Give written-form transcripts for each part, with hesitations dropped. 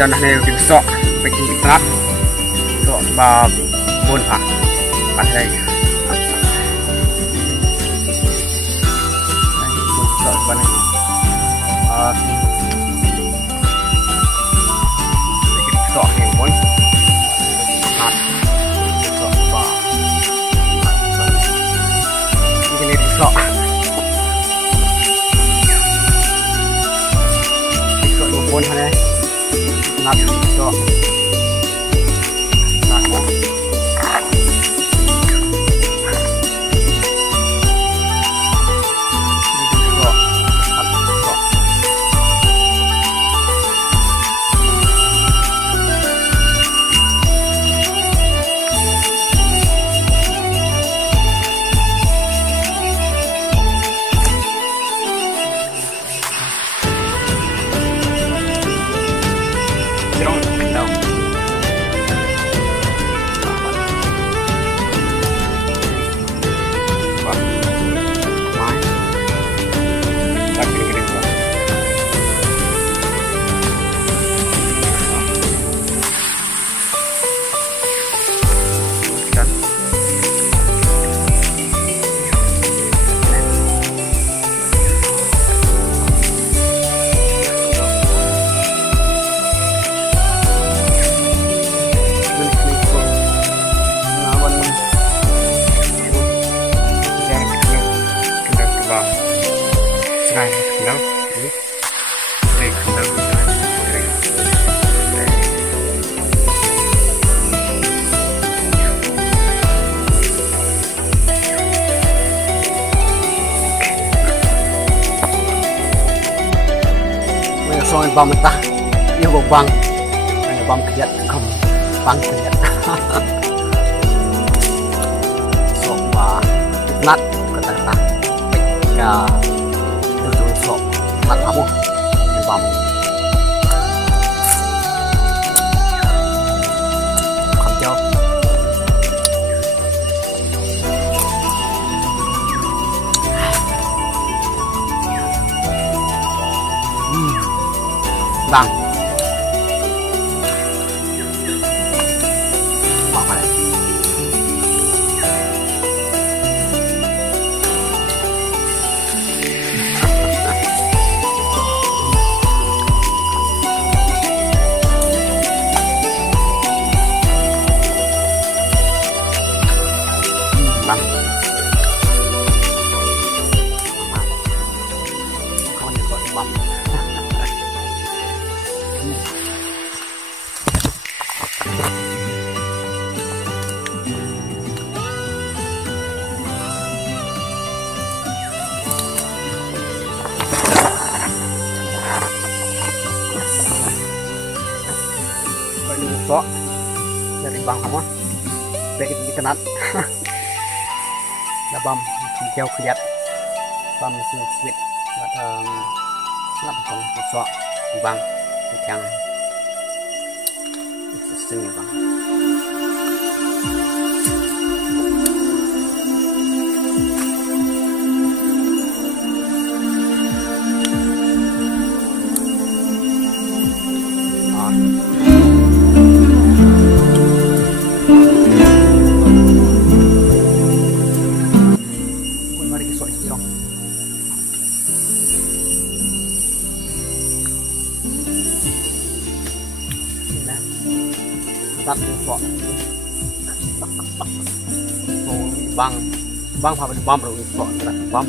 dan nih udah sok bikin berat sok sebab pun pak pakai sok mana bikin sok nih pun berat sok pak ini sok pun hanya nak sok nak sok soalnya bang mentah, ini bang kerjat kamu, bang kerjat. Sok bah, nat kata-kata, ya, itu sok nat kamu, ini bang. Kamjau. Bang, apa ya? Bang, kawan ikut bang. Sok dari bang kamu baik itu dikenal ada bam jauh kelihat bam sweet buat ngap bang sok di bang yang existing bang đặt vỏ bang apa di bam rồi vỏ đặt bam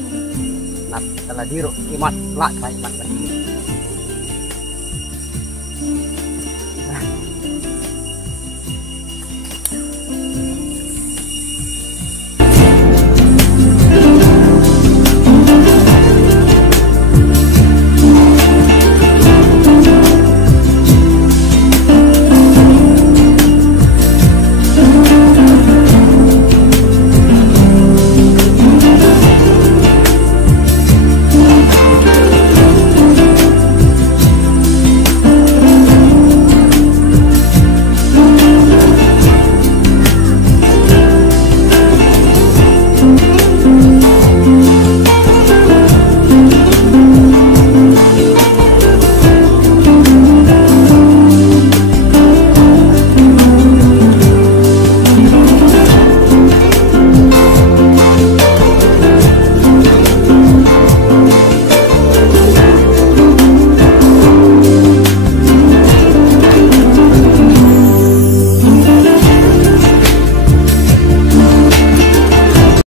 đặt là đi rồi imat lại phải imat